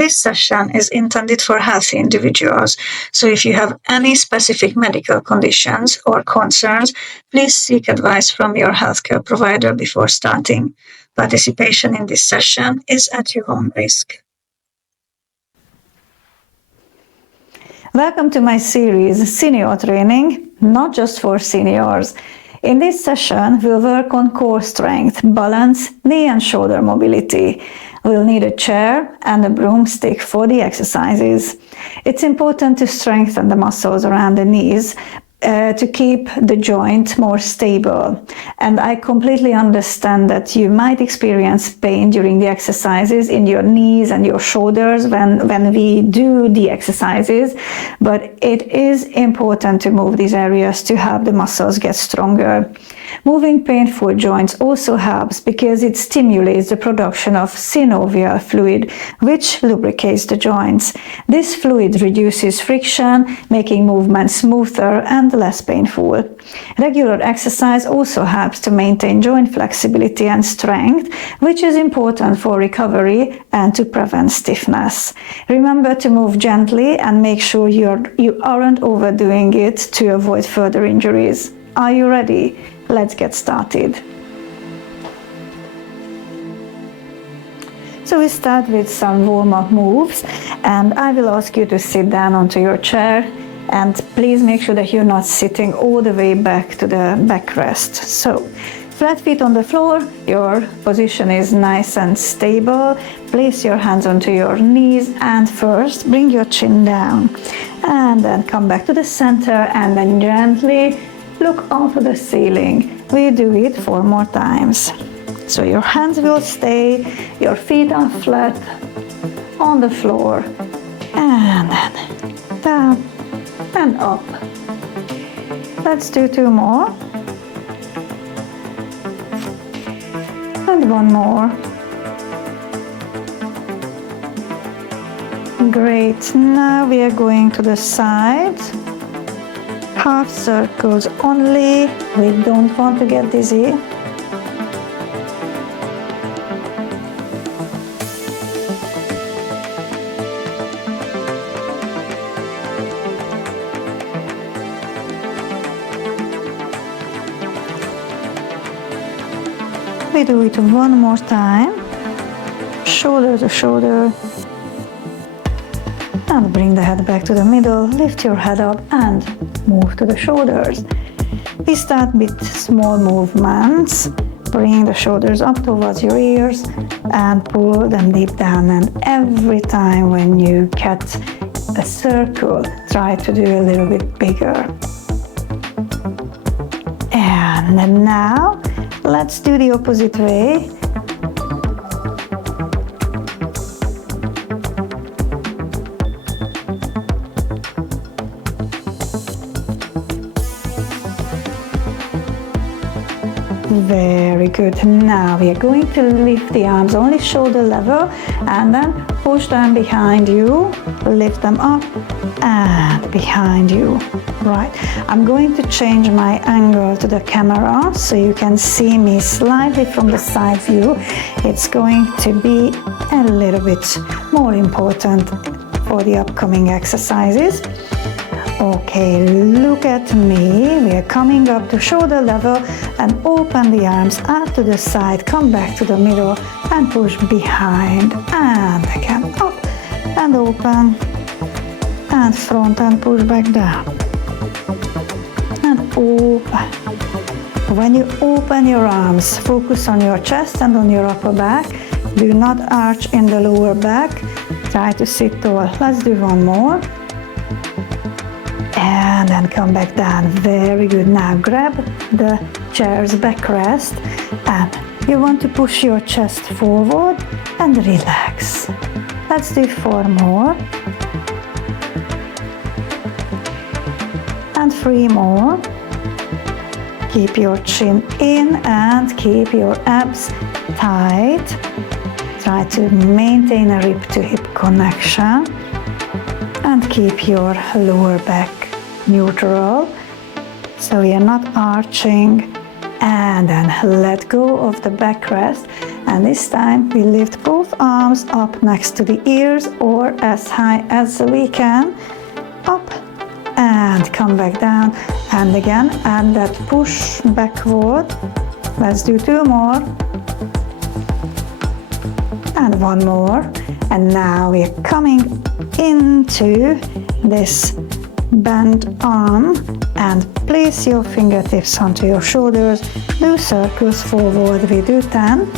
This session is intended for healthy individuals, so if you have any specific medical conditions or concerns, please seek advice from your healthcare provider before starting. Participation in this session is at your own risk. Welcome to my series, Senior Training, not just for seniors. In this session, we'll work on core strength, balance, knee and shoulder mobility. We'll need a chair and a broomstick for the exercises. It's important to strengthen the muscles around the knees to keep the joint more stable. And I completely understand that you might experience pain during the exercises in your knees and your shoulders when we do the exercises, but it is important to move these areas to help the muscles get stronger. Moving painful joints also helps because it stimulates the production of synovial fluid, which lubricates the joints. This fluid reduces friction, making movement smoother and less painful. Regular exercise also helps to maintain joint flexibility and strength, which is important for recovery and to prevent stiffness. Remember to move gently and make sure you aren't overdoing it to avoid further injuries. Are you ready? Let's get started. So we start with some warm-up moves, and I will ask you to sit down onto your chair, and please make sure that you're not sitting all the way back to the backrest. So flat feet on the floor, your position is nice and stable. Place your hands onto your knees and first bring your chin down, and then come back to the center and then gently look up to the ceiling. We do it 4 more times. So your hands will stay, your feet are flat on the floor, and then down and up. Let's do 2 more. And 1 more. Great. Now we are going to the side. Half circles only. We don't want to get dizzy. We do it 1 more time. Shoulder to shoulder. And bring the head back to the middle. Lift your head up and move to the shoulders. We start with small movements. Bring the shoulders up towards your ears and pull them deep down. And every time when you get a circle, try to do a little bit bigger. And then now, let's do the opposite way. Very good. Now we are going to lift the arms only shoulder level and then push them behind you, lift them up and behind you. Right. I'm going to change my angle to the camera so you can see me slightly from the side view. It's going to be a little bit more important for the upcoming exercises. Okay, look at me. We are coming up to shoulder level and open the arms out to the side, come back to the middle and push behind and again up and open and front and push back down and open. When you open your arms, focus on your chest and on your upper back. Do not arch in the lower back. Try to sit tall. Let's do 1 more. And then come back down. Very good. Now grab the chair's backrest and you want to push your chest forward and relax. Let's do 4 more. And 3 more. Keep your chin in and keep your abs tight. Try to maintain a rib to hip connection and keep your lower back neutral, so we are not arching, and then let go of the backrest And this time we lift both arms up next to the ears or as high as we can. Up and come back down. And again, and that push backward. Let's do 2 more. And 1 more. And now we're coming into this bent arm, and place your fingertips onto your shoulders. Do circles forward. We do 10.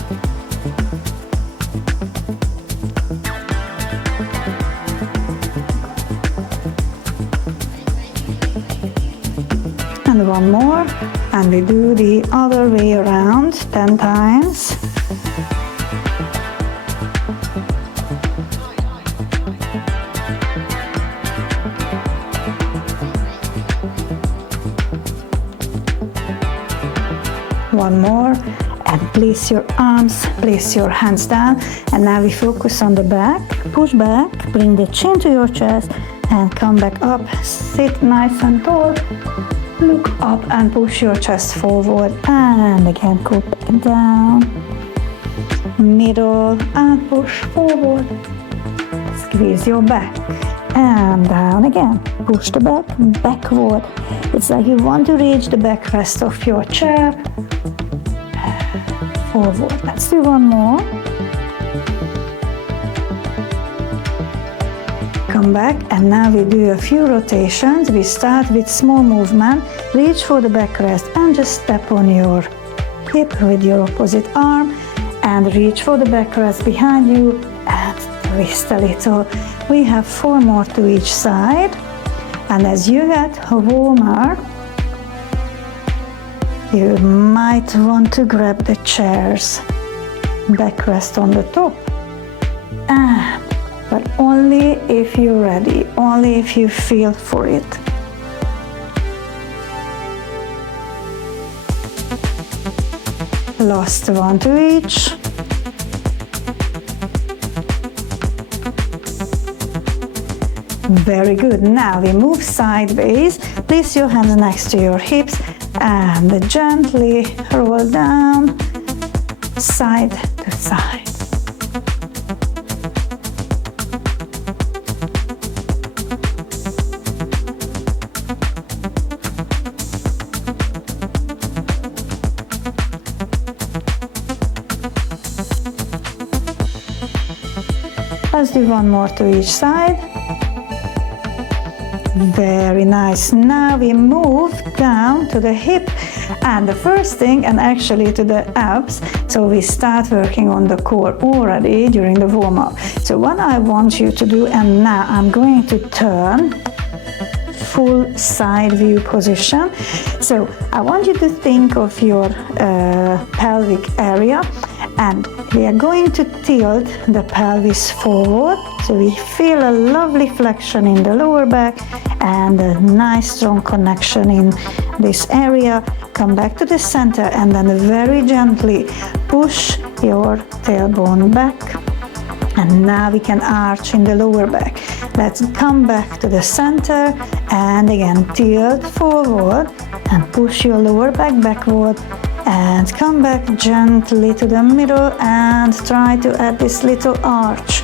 And 1 more, and we do the other way around 10 times. One more, and place your arms, place your hands down, and now we focus on the back. Push back, bring the chin to your chest, and come back up. Sit nice and tall. Look up and push your chest forward, and again go back down, middle, and push forward. Squeeze your back, and down again. Push the back backward. It's like you want to reach the backrest of your chair. Forward. Let's do 1 more. Come back, and now we do a few rotations. We start with small movement. Reach for the backrest and just step on your hip with your opposite arm and reach for the backrest behind you and twist a little. We have 4 more to each side, and as you get warmer, you might want to grab the chairs, backrest on the top, but only if you're ready, only if you feel for it. Last 1 to each. Very good. Now we move sideways. Place your hands next to your hips and gently roll down side to side. Let's do 1 more to each side. Very nice. Now we move down to the hip and the first thing, and actually to the abs. So we start working on the core already during the warm-up. So what I want you to do, and now I'm going to turn full side view position. So I want you to think of your pelvic area, and we are going to tilt the pelvis forward. So we feel a lovely flexion in the lower back and a nice strong connection in this area. Come back to the center and then very gently push your tailbone back. And now we can arch in the lower back. Let's come back to the center and again tilt forward and push your lower back backward. And come back gently to the middle and try to add this little arch.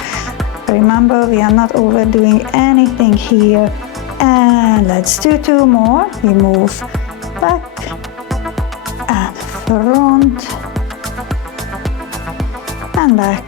Remember, we are not overdoing anything here. And let's do 2 more. We move back and front and back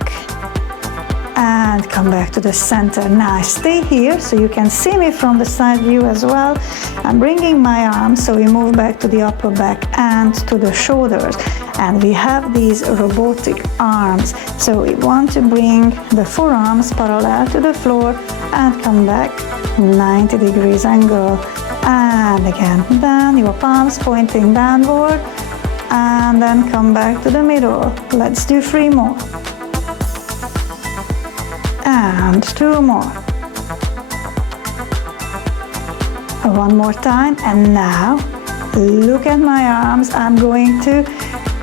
and come back to the center. Now stay here so you can see me from the side view as well. I'm bringing my arms, so we move back to the upper back and to the shoulders. And we have these robotic arms. So we want to bring the forearms parallel to the floor and come back 90 degrees angle. And again, down, your palms pointing downward. And then come back to the middle. Let's do 3 more. And 2 more. 1 more time, and now look at my arms. I'm going to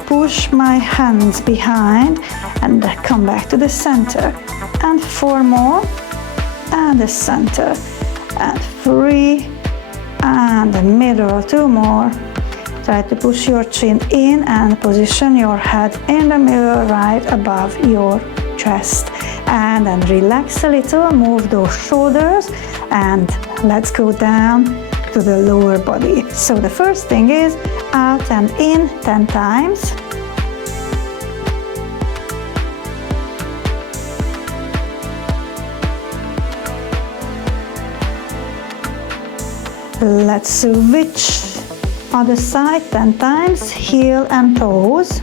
push my hands behind and come back to the center, and 4 more, and the center, and 3, and the middle, 2 more, Try to push your chin in and position your head in the middle right above your chest. And then relax a little, move those shoulders, and let's go down to the lower body. So the first thing is out and in 10 times. Let's switch other side 10 times, heel and toes.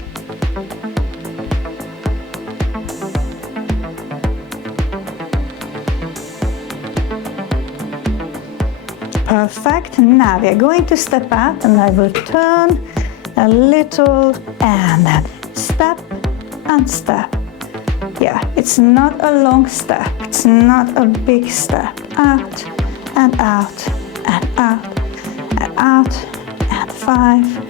Perfect. Now we are going to step out and I will turn a little and then step and step. Yeah, it's not a long step. It's not a big step. Out and out and out and out and 5.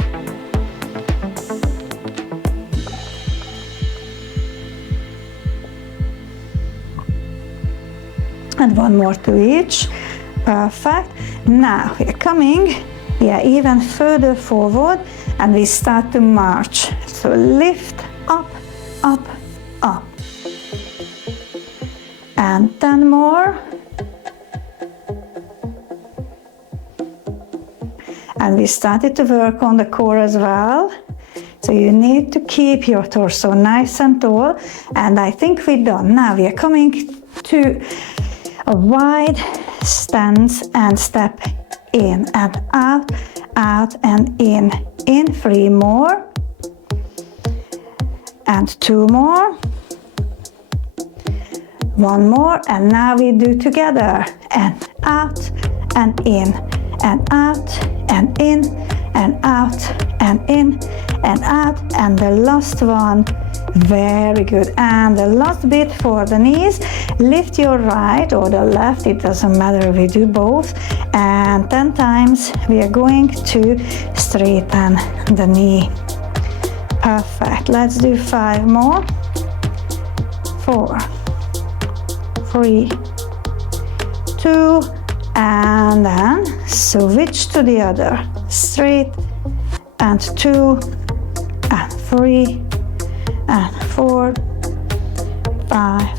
And one more to each. Perfect. Now we are coming, even further forward and we start to march. So lift up, up, up. And 10 more. And we started to work on the core as well. So you need to keep your torso nice and tall. And I think we're done. Now we are coming to a wide stance and step in and out, out and in. In 3 more. And 2 more. 1 more. And now we do together. And out and in. And out and in. And out and in. And out. And the last one. Very good. And the last bit for the knees, lift your right or the left, it doesn't matter, we do both. And 10 times we are going to straighten the knee. Perfect. Let's do 5 more. 4, 3, 2, and then switch to the other. Straight and 2 and 3 and 4, 5,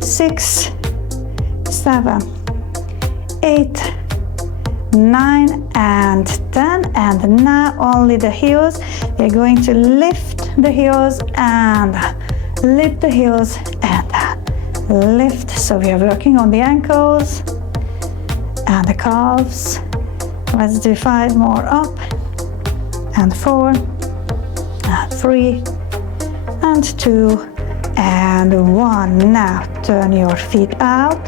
6, 7, 8, 9 and 10. And now only the heels. We're going to lift the heels and lift the heels and lift. So we are working on the ankles and the calves. Let's do 5 more. Up and 4 and 3 and 2 and 1. Now turn your feet out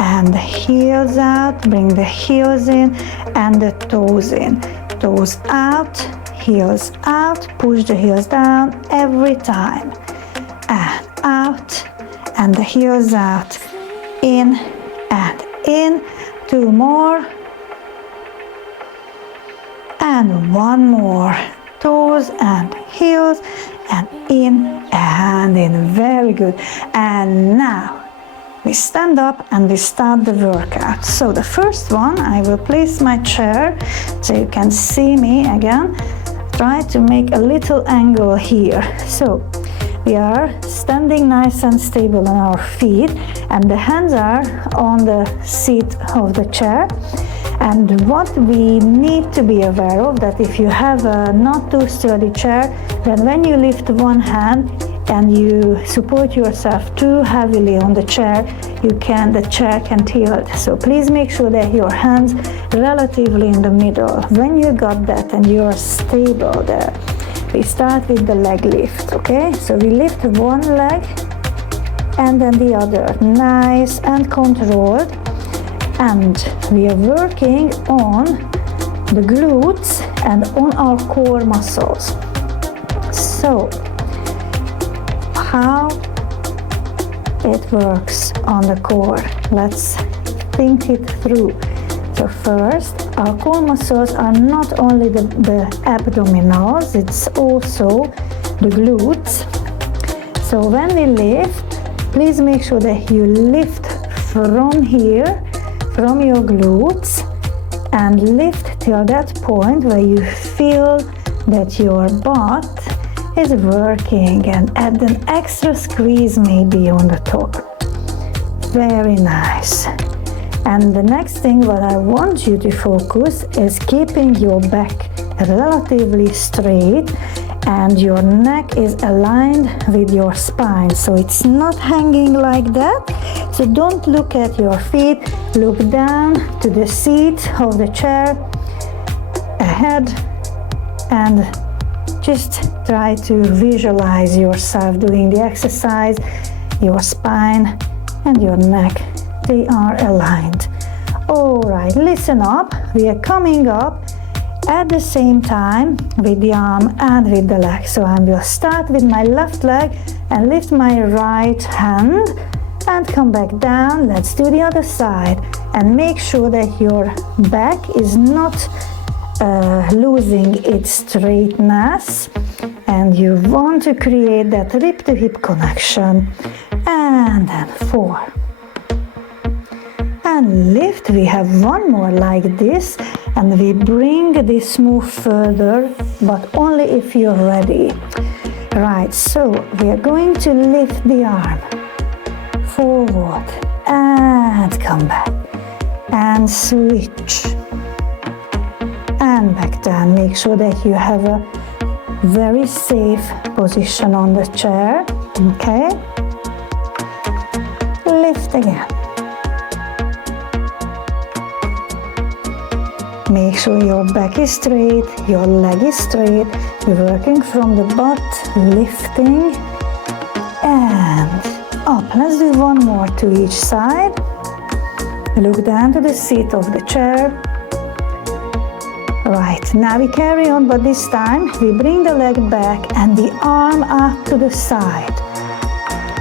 and the heels out. Bring the heels in and the toes in. Toes out, heels out. Push the heels down every time. And out and the heels out. In and in. 2 more. And 1 more. Toes and heels and in. Very good. And now we stand up and we start the workout. So the first one, I will place my chair so you can see me again. Try to make a little angle here. So we are standing nice and stable on our feet and the hands are on the seat of the chair. And what we need to be aware of, that if you have a not too sturdy chair, then when you lift one hand and you support yourself too heavily on the chair, the chair can tilt. So please make sure that your hands relatively in the middle. When you got that and you're stable there, we start with the leg lift, okay? So we lift one leg and then the other, nice and controlled. And we are working on the glutes and on our core muscles. So how it works on the core, let's think it through. So first, our core muscles are not only the abdominals, it's also the glutes. So when we lift, please make sure that you lift from here, from your glutes, and lift till that point where you feel that your butt is working, and add an extra squeeze maybe on the top. Very nice. And the next thing what I want you to focus is keeping your back relatively straight and your neck is aligned with your spine, so it's not hanging like that. So don't look at your feet, look down to the seat of the chair, ahead, and just try to visualize yourself doing the exercise. Your spine and your neck, they are aligned. All right, listen up. We are coming up at the same time with the arm and with the leg. So I will start with my left leg and lift my right hand and come back down. Let's do the other side, and make sure that your back is not losing its straightness, and you want to create that hip to hip connection. And then 4 and lift. We have one more like this, and we bring this move further, but only if you're ready. Right, so we are going to lift the arm forward and come back and switch and back down. Make sure that you have a very safe position on the chair. Okay, lift again. Make sure your back is straight, your leg is straight. You're working from the butt, lifting and up. Let's do one more to each side. Look down to the seat of the chair. Right, now we carry on, but this time we bring the leg back and the arm up to the side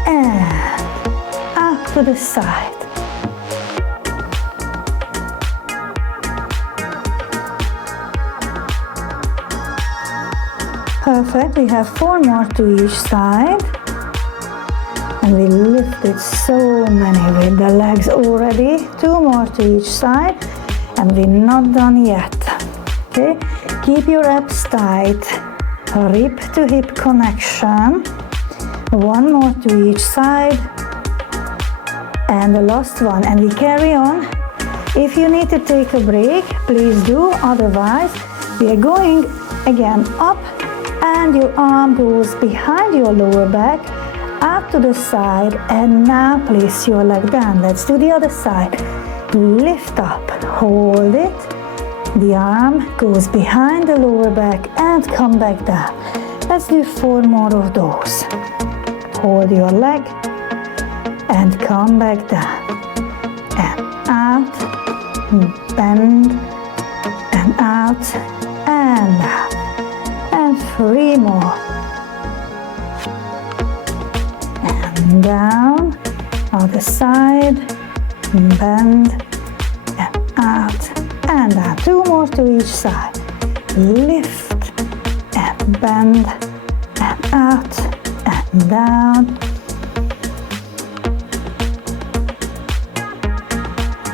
and up to the side. Perfect. We have 4 more to each side, and we lifted so many with the legs already. 2 more to each side, and we're not done yet. Okay, keep your abs tight, hip to hip connection. 1 more to each side, and the last one, and we carry on. If you need to take a break, please do. Otherwise, we are going again up, and your arm goes behind your lower back, up to the side, and now place your leg down. Let's do the other side. Lift up, hold it. The arm goes behind the lower back and come back down. Let's do 4 more of those. Hold your leg and come back down. And out, bend, and out, and out. And 3 more. And down, other side, bend, and out, and down. 2 more to each side. Lift, and bend, and out, and down.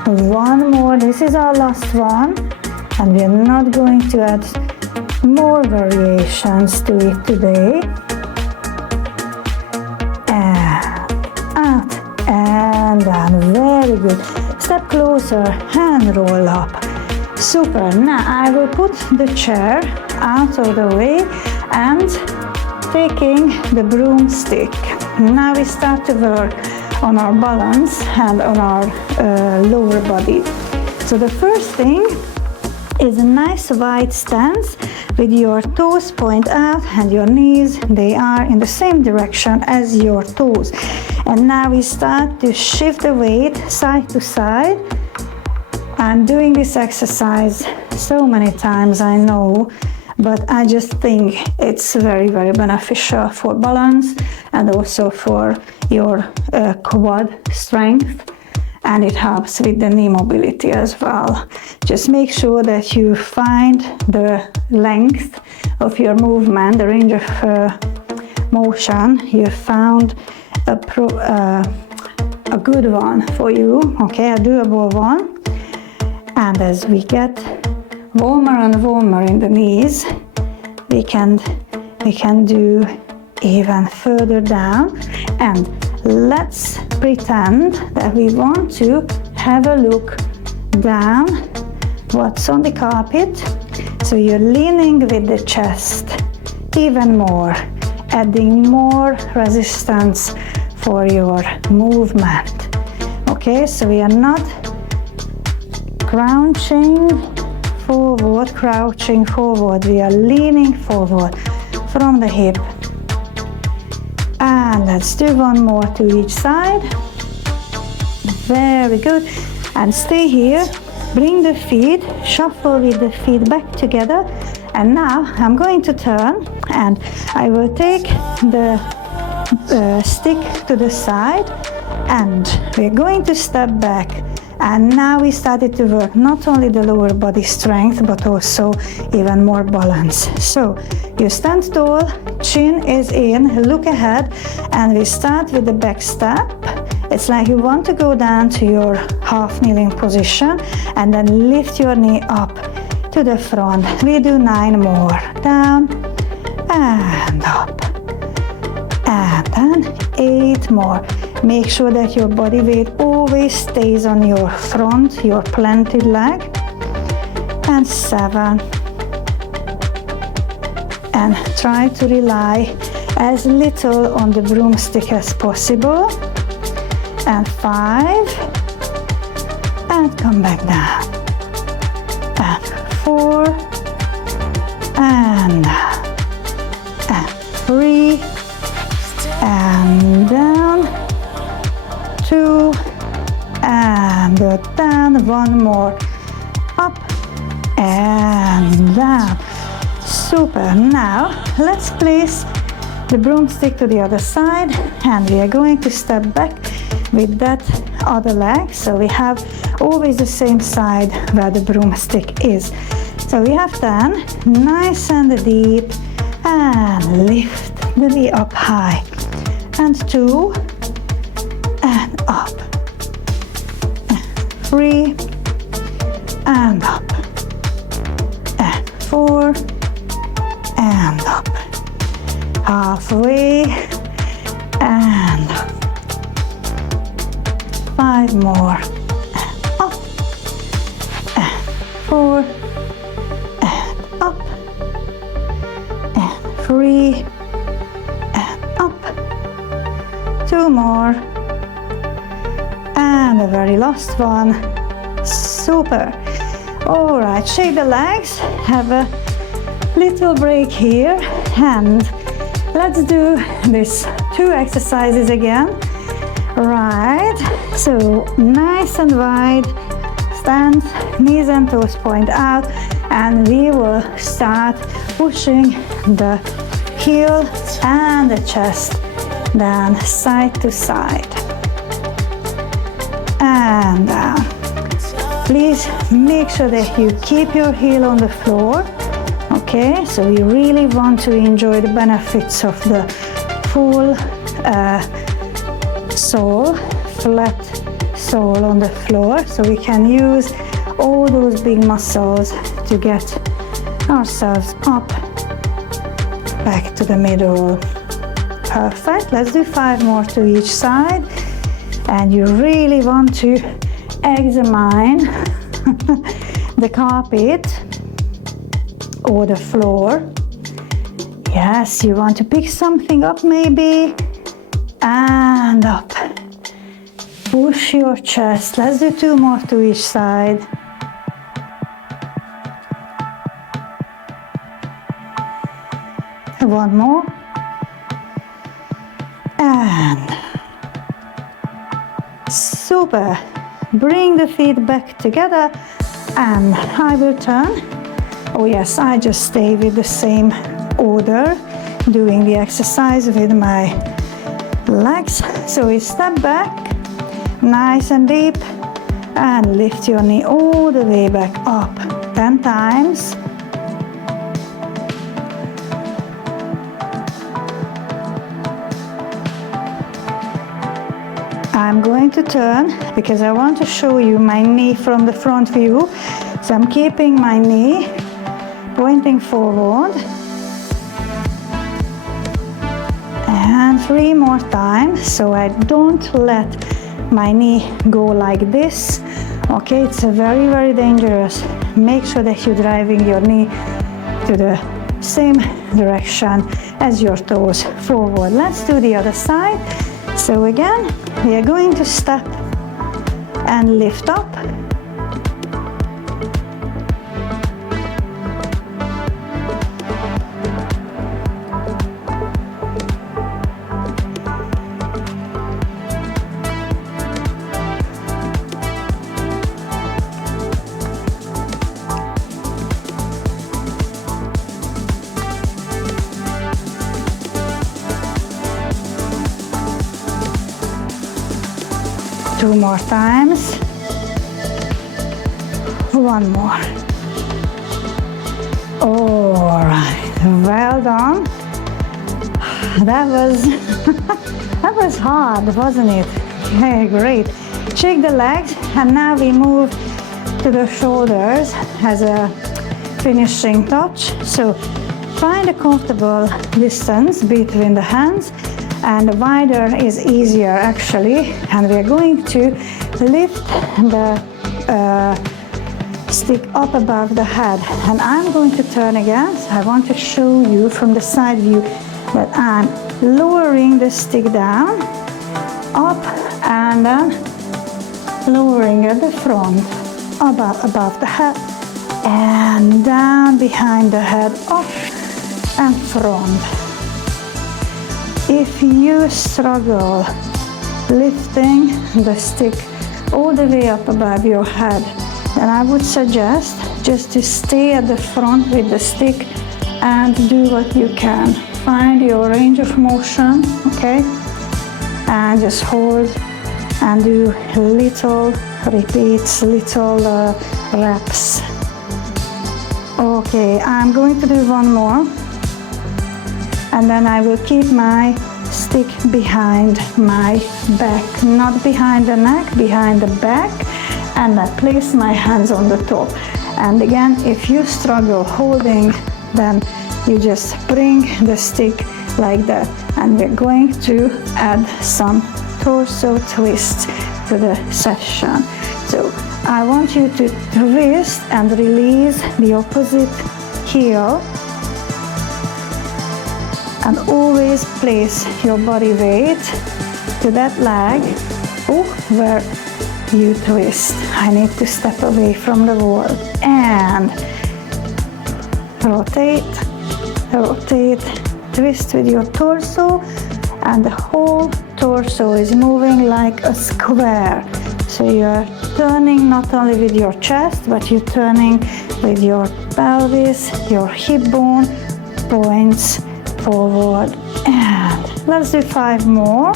1 more, this is our last one, and we're not going to add more variations to it today. And out and down. Very good. Step closer and roll up. Super. Now I will put the chair out of the way and taking the broomstick. Now we start to work on our balance and on our lower body. So the first thing is a nice wide stance with your toes point out and your knees, they are in the same direction as your toes. And now we start to shift the weight side to side. I'm doing this exercise so many times, I know, but I just think it's very, very beneficial for balance and also for your quad strength. And it helps with the knee mobility as well. Just make sure that you find the length of your movement, the range of motion. You found a good one for you, okay, a doable one. And as we get warmer and warmer in the knees, we can do even further down. And let's pretend that we want to have a look down what's on the carpet. So you're leaning with the chest even more, adding more resistance for your movement. Okay, so we are not crouching forward, we are leaning forward from the hip. And let's do one more to each side. Very good. And stay here. Bring the feet, shuffle with the feet back together. And now I'm going to turn and I will take the stick to the side and we're going to step back. And now we started to work not only the lower body strength, but also even more balance. So you stand tall, chin is in, look ahead, and we start with the back step. It's like you want to go down to your half kneeling position and then lift your knee up to the front. We do 9 more. Down and up. And then 8 more. Make sure that your body weight always stays on your front, your planted leg. And 7. And try to rely as little on the broomstick as possible. And 5. And come back down. And 4. And 3. And down. 2 and down, 1 more, up and down. Super. Now let's place the broomstick to the other side and we are going to step back with that other leg. So we have always the same side where the broomstick is. So we have done nice and deep and lift the knee up high. And 2 and up, and 3 and up, and 4 and up, halfway and up, 5 more, and up, and 4 and up, and 3 and up, 2 more. And the very last one. Super. All right, shake the legs, have a little break here, and let's do this 2 exercises again. Right, so nice and wide, stand, knees and toes point out, and we will start pushing the heel and the chest down side to side. And down. Please make sure that you keep your heel on the floor. Okay, so we really want to enjoy the benefits of the full sole, flat sole on the floor. So we can use all those big muscles to get ourselves up, back to the middle. Perfect. Let's do 5 more to each side. And you really want to examine the carpet or the floor. Yes, you want to pick something up maybe and up. Push your chest. Let's do 2 more to each side. One more. And super. Bring the feet back together and I will turn. Oh yes, I just stay with the same order, doing the exercise with my legs. So we step back, nice and deep, and lift your knee all the way back up 10 times. I'm going to turn because I want to show you my knee from the front view. So I'm keeping my knee pointing forward. And 3 more times, so I don't let my knee go like this. Okay, it's very, very dangerous. Make sure that you're driving your knee to the same direction as your toes forward. Let's do the other side. So again, we are going to step and lift up. Two more times. One more. All right, well done. That was that was hard, wasn't it? Okay, great. Shake the legs, and now we move to the shoulders as a finishing touch. So find a comfortable distance between the hands, and wider is easier actually, and we are going to lift the stick up above the head, and I'm going to turn again. So I want to show you from the side view that I'm lowering the stick down, up, and then lowering at the front, above the head, and down behind the head, up and front. If you struggle lifting the stick all the way up above your head, then I would suggest just to stay at the front with the stick and do what you can. Find your range of motion, okay? And just hold and do little repeats, little reps. Okay, I'm going to do one more. And then I will keep my stick behind my back, not behind the neck, behind the back, and I place my hands on the top. And again, if you struggle holding, then you just bring the stick like that, and we're going to add some torso twists to the session. So I want you to twist and release the opposite heel, and always place your body weight to that leg where you twist. I need to step away from the wall and rotate, rotate, twist with your torso, and the whole torso is moving like a square. So you're turning not only with your chest, but you're turning with your pelvis, your hip bone points forward. And let's do 5 more.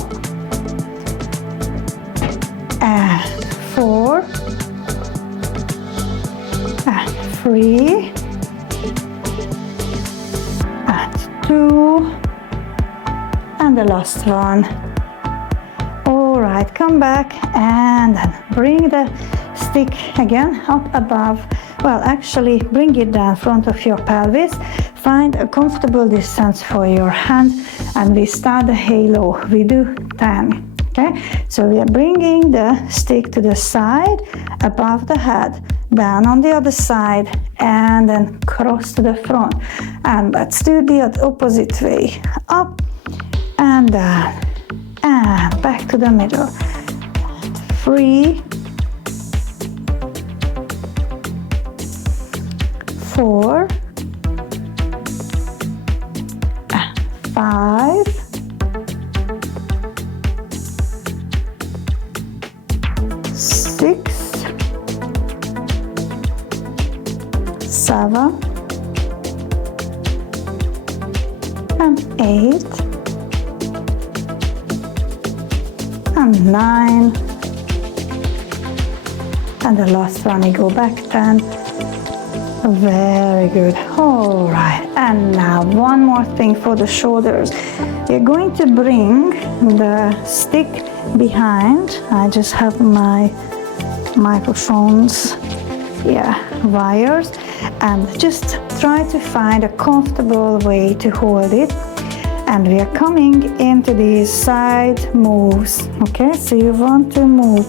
And 4 and 3 and 2 and the last one. All right, come back and then bring the stick again up above. Well, actually bring it down front of your pelvis. Find a comfortable distance for your hand, and we start the halo. We do 10. Okay, so we are bringing the stick to the side, above the head, down on the other side, and then cross to the front. And let's do the opposite way. Up and down, and back to the middle. 3, 4, 5, 6, 7, and 8, and 9, and the last one, you go back 10. Very good. All right, and now one more thing for the shoulders. We're going to bring the stick behind. I just have my microphones, wires, and just try to find a comfortable way to hold it. And we are coming into these side moves. Okay, so you want to move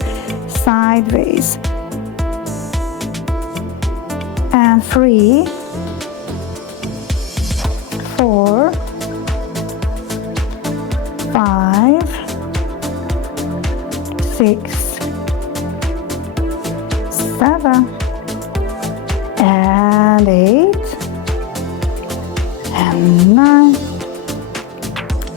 sideways. And 3, 4, 5, 6, 7, and 8, and 9,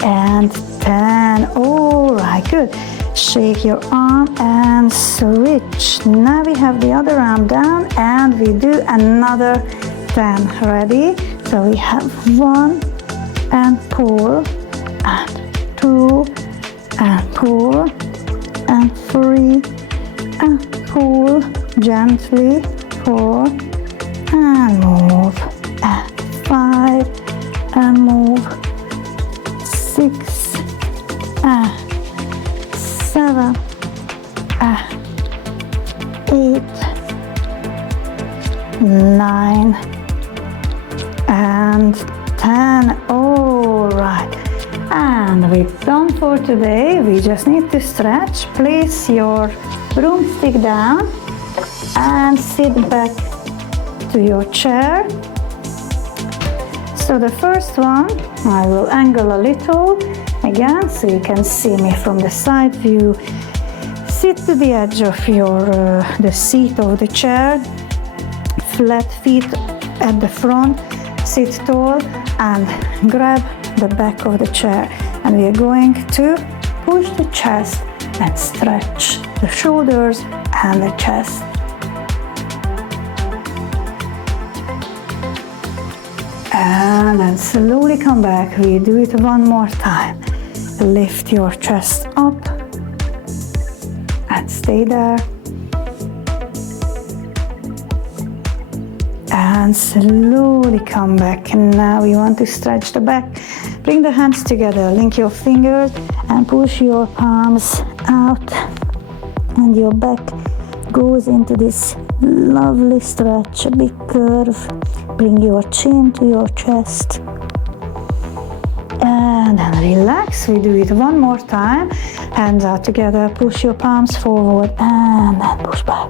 and 10. All right, good. Shake your arm and switch. Now we have the other arm down and we do another 10. Ready? So we have 1 and pull, and 2 and pull, and 3 and pull gently, 4 and move, and 5 and move, 6 and 7 and 8, 9 and 10. All right, and we're done for today. We just need to stretch. Place your broomstick down and sit back to your chair. So the first one, I will angle a little again so you can see me from the side view. Sit to the edge of your the seat of the chair, flat feet at the front, sit tall and grab the back of the chair, and we are going to push the chest and stretch the shoulders and the chest. And then slowly come back. We do it one more time. Lift your chest up and stay there. And slowly come back. And now we want to stretch the back. Bring the hands together, link your fingers and push your palms out. And your back goes into this lovely stretch, a big curve. Bring your chin to your chest. And then relax. We do it one more time. Hands out together, push your palms forward and then push back.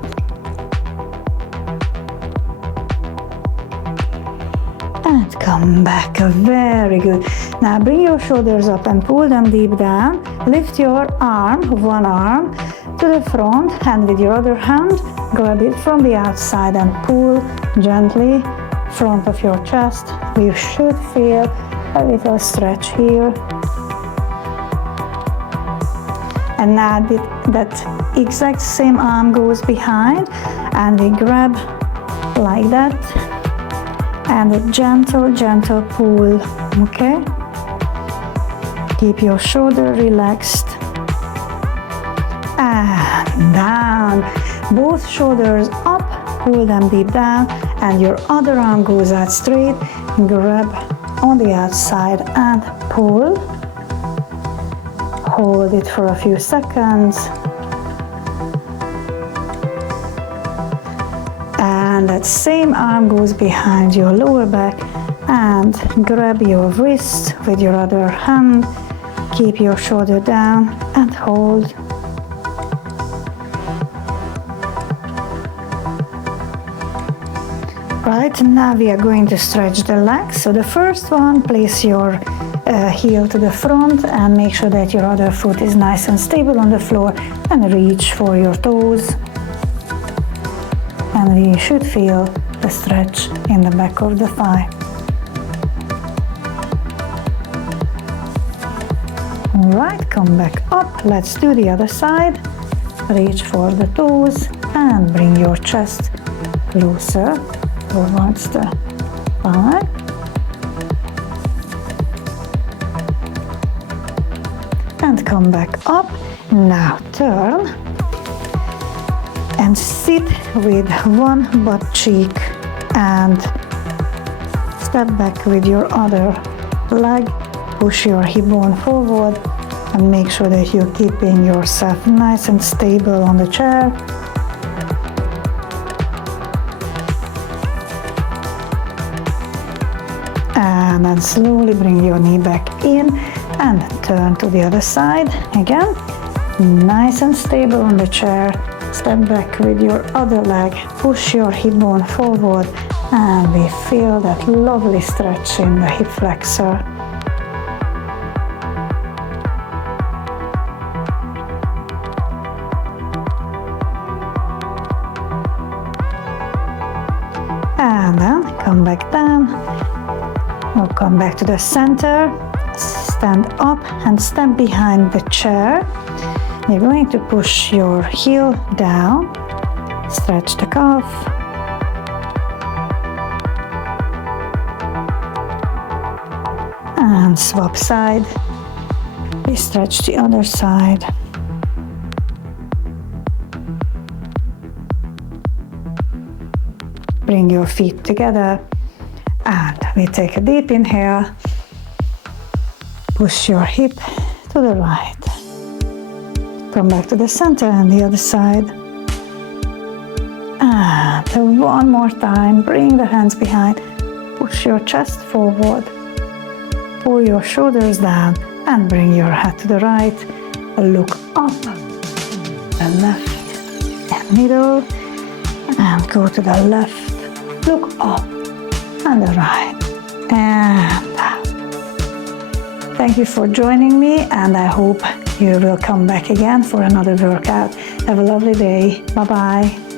And come back. Very good. Now bring your shoulders up and pull them deep down. Lift your arm, one arm, to the front, and with your other hand, grab it from the outside and pull gently front of your chest. You should feel a little stretch here. And now that exact same arm goes behind and we grab like that and a gentle pull, okay? Keep your shoulder relaxed and down. Both shoulders up, pull them deep down, and your other arm goes out straight. Grab on the outside and pull. Hold it for a few seconds. And that same arm goes behind your lower back and grab your wrist with your other hand. Keep your shoulder down and hold. Right, now we are going to stretch the legs. So the first one, place your heel to the front and make sure that your other foot is nice and stable on the floor, and reach for your toes. And we should feel the stretch in the back of the thigh. All right, come back up. Let's do the other side. Reach for the toes and bring your chest closer towards the thigh. And come back up. Now turn and sit with one butt cheek and step back with your other leg. Push your hip bone forward and make sure that you're keeping yourself nice and stable on the chair. And then slowly bring your knee back in and turn to the other side. Again, nice and stable on the chair. Step back with your other leg, push your hip bone forward, and we feel that lovely stretch in the hip flexor. And then come back down. We'll come back to the center. Stand up and step behind the chair. You're going to push your heel down, stretch the calf, and swap side. We stretch the other side. Bring your feet together and we take a deep inhale. Push your hip to the right. Come back to the center and the other side. And one more time, bring the hands behind. Push your chest forward. Pull your shoulders down and bring your head to the right. Look up, the left and middle. And go to the left. Look up and the right. And down. Thank you for joining me, and I hope you will come back again for another workout. Have a lovely day. Bye-bye.